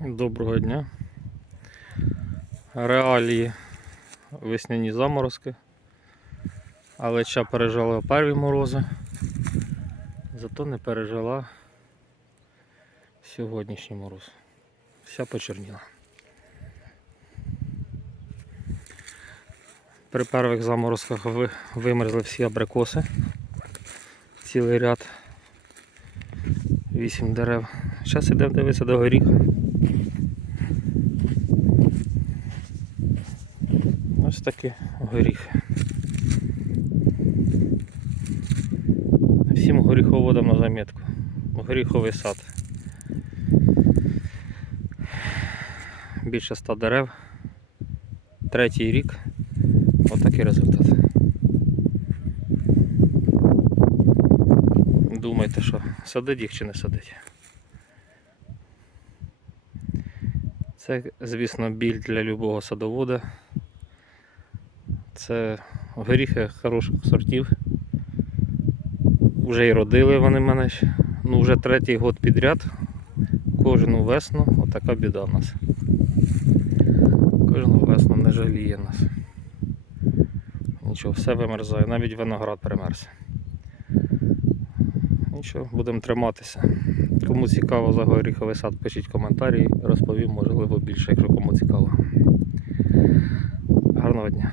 Доброго дня. Реалії весняні заморозки. Але ча пережила перві морози. Зато не пережила сьогоднішній мороз. Вся почерніла. При перших заморозках ви- вимерзли всі абрикоси. Цілий ряд. Вісім дерев. Зараз ідемо дивитися до горіха. Ось такі горіхи. Всім горіховодам на замітку. Горіховий сад. Більше ста дерев. Третій рік. Отакий результат. Думайте, що садить їх чи не садить. Це, звісно, біль для любого садовода. Це горіхи хороших сортів. Вже і родили вони мене. Ну, вже третій год підряд. Кожну весну отака біда в нас. Кожну весну не жаліє нас. Нічого, все вимерзає, навіть виноград примерз. Нічого, будемо триматися. Кому цікаво за горіховий сад, пишіть коментарі, розповім, можливо, більше, якщо кому цікаво. Гарного дня.